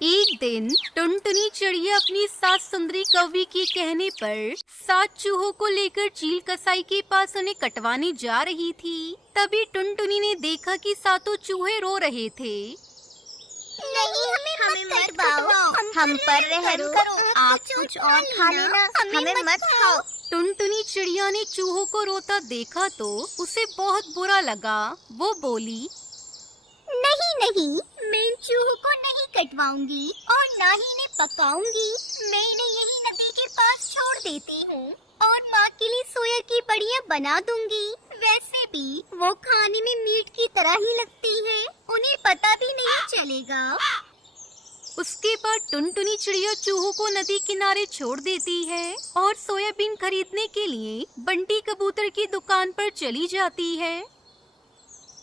एक दिन टुनटुनी चिड़िया अपनी सास सुंदरी कौवी के कहने पर 7 चूहों को लेकर चील कसाई के पास उन्हें कटवाने जा रही थी। तभी टुनटुनी ने देखा कि 7 चूहे रो रहे थे। नहीं, हमें मत कटवाओ, हम पर रहम करो, आप कुछ और खा लेना, हमें मत खाओ। टुनटुनी चिड़िया ने चूहों को रोता देखा तो उसे बहुत बुरा लगा। वो बोली, नहीं, मैं इन चूहों को नहीं कटवाऊंगी और ना ही इन्हें पकाऊंगी। मैं इन्हें यही नदी के पास छोड़ देती हूँ और माँ के लिए सोया की बड़ियाँ बना दूंगी। वैसे भी वो खाने में मीट की तरह ही लगती हैं, उन्हें पता भी नहीं चलेगा। उसके बाद टुनटुनी चिड़िया चूहों को नदी किनारे छोड़ देती है और सोयाबीन खरीदने के लिए बंटी कबूतर की दुकान पर चली जाती है।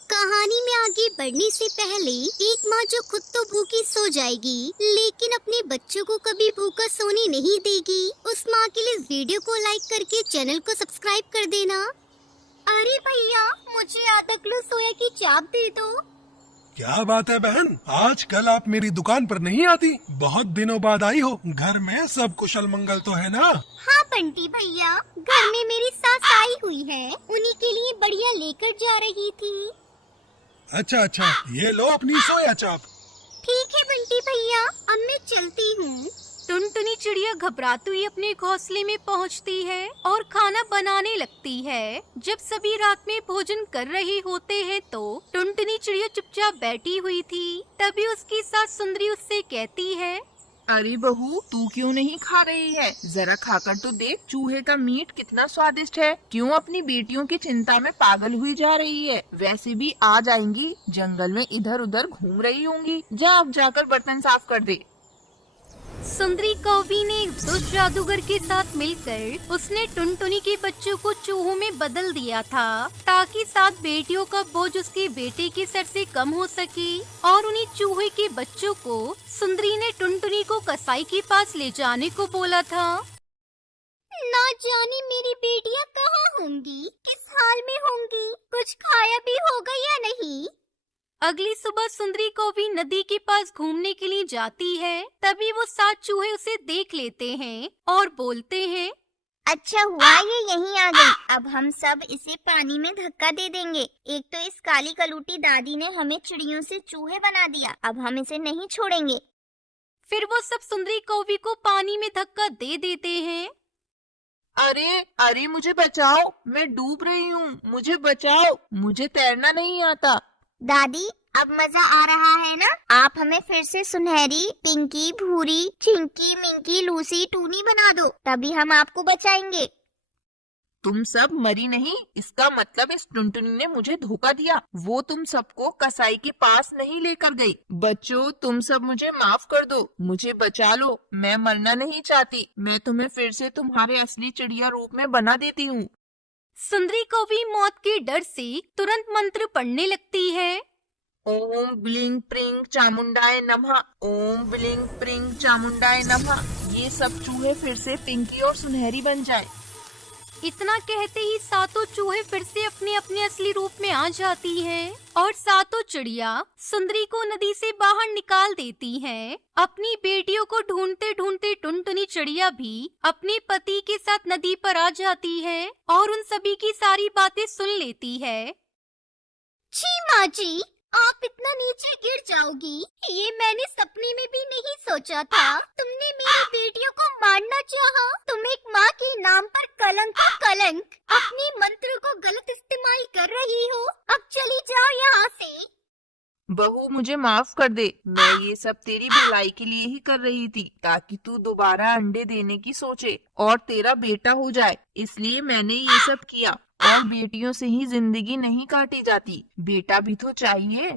कहानी में आगे बढ़ने से पहले एक माँ जो खुद तो भूखी सो जाएगी लेकिन अपने बच्चों को कभी भूखा सोने नहीं देगी, उस माँ के लिए इस वीडियो को लाइक करके चैनल को सब्सक्राइब कर देना। अरे भैया, मुझे आधा किलो सोया की चाप दे दो। क्या बात है बहन, आजकल आप मेरी दुकान पर नहीं आती? बहुत दिनों बाद आई हो। घर में सब कुशल मंगल तो है ना? हाँ बंटी भैया, घर में मेरी सास आई हुई है, उन्हीं के लिए बढ़िया लेकर जा रही थी। अच्छा, ये लो अपनी सोया चाप। ठीक है बंटी भैया, अब मैं चलती हूँ। टुनटुनी चिड़िया घबराती हुई अपने घोंसले में पहुँचती है और खाना बनाने लगती है। जब सभी रात में भोजन कर रहे होते हैं तो टुनटुनी चिड़िया चुपचाप बैठी हुई थी। तभी उसकी सास सुंदरी उससे कहती है, अरे बहू, तू क्यों नहीं खा रही है? जरा खाकर तो देख, चूहे का मीट कितना स्वादिष्ट है। क्यों अपनी बेटियों की चिंता में पागल हुई जा रही है? वैसे भी आ जाएंगी, जंगल में इधर उधर घूम रही होंगी। जा अब जाकर बर्तन साफ कर दे। सुंदरी कौवी ने एक दुष्ट जादूगर के साथ मिलकर उसने टुनटुनी के बच्चों को चूहों में बदल दिया था ताकि 7 बेटियों का बोझ उसके बेटे के सर से कम हो सके। और उन्हीं चूहे के बच्चों को सुंदरी ने टुनटुनी को कसाई के पास ले जाने को बोला था। ना जाने मेरी बेटियां कहाँ होंगी, किस हाल में होंगी, कुछ खाया भी होगा या नहीं। अगली सुबह सुंदरी कौवी नदी के पास घूमने के लिए जाती है। तभी वो 7 चूहे उसे देख लेते हैं और बोलते हैं, अच्छा हुआ ये यहीं आ गई, अब हम सब इसे पानी में धक्का दे देंगे। एक तो इस काली कलूटी दादी ने हमें चिड़ियों से चूहे बना दिया, अब हम इसे नहीं छोड़ेंगे। फिर वो सब सुंदरी कौवी को पानी में धक्का दे देते हैं। अरे मुझे बचाओ, मैं डूब रही हूँ, मुझे बचाओ, मुझे तैरना नहीं आता। दादी, अब मजा आ रहा है ना? आप हमें फिर से सुनहरी, पिंकी, भूरी, चिंकी, मिंकी, लूसी, टूनी बना दो, तभी हम आपको बचाएंगे। तुम सब मरी नहीं, इसका मतलब इस टुनटुनी ने मुझे धोखा दिया। वो तुम सबको कसाई के पास नहीं लेकर गई। बच्चों, तुम सब मुझे माफ कर दो, मुझे बचा लो, मैं मरना नहीं चाहती। मैं तुम्हें फिर से तुम्हारे असली चिड़िया रूप में बना देती हूँ। सुंदरी कौवी मौत के डर से तुरंत मंत्र पढ़ने लगती है। ओम ब्लिंग प्रिंग चामुंडाय नमः, ओम ब्लिंग प्रिंग चामुंडाय नमः। ये सब चूहे फिर से पिंकी और सुनहरी बन जाए। इतना कहते ही 7 चूहे फिर से अपने अपने असली रूप में आ जाती हैं और 7 चिड़िया सुंदरी को नदी से बाहर निकाल देती हैं। अपनी बेटियों को ढूंढते ढूंढते टुनटुनी चिड़िया भी अपने पति के साथ नदी पर आ जाती है और उन सभी की सारी बातें सुन लेती है। छी माँ जी, आप इतना नीचे गिर जाओगी, ये मैंने सपने में भी नहीं सोचा था। तुमने मेरी बेटियों को मारना चाहा। तुम एक माँ के नाम पर कलंक अपने मंत्र को गलत इस्तेमाल कर रही हो। अब चली जाओ यहाँ से। बहू, मुझे माफ कर दे, मैं ये सब तेरी भलाई के लिए ही कर रही थी, ताकि तू दोबारा अंडे देने की सोचे और तेरा बेटा हो जाए। इसलिए मैंने ये सब किया। और बेटियों से ही जिंदगी नहीं काटी जाती, बेटा भी तो चाहिए।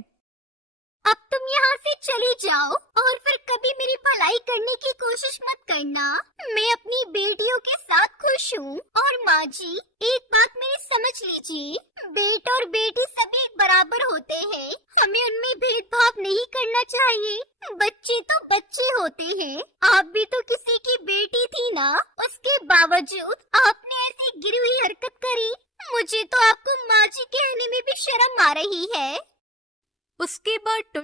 अब तुम यहाँ से चली जाओ और फिर कभी मेरी भलाई करने की कोशिश मत करना। मैं अपनी बेटियों के साथ खुश हूँ। और माँ जी, एक बात मेरी समझ लीजिए, बेटा और बेटी सभी एक बराबर होते हैं, हमें उनमें भेदभाव नहीं करना चाहिए। बच्चे तो बच्चे होते हैं, आप भी तो किसी की बेटी थी ना, उसके बावजूद आपने ऐसी गिरी हुई हरकत करी। मुझे तो आपको माँ जी कहने में भी शर्म आ रही है। उसके बाद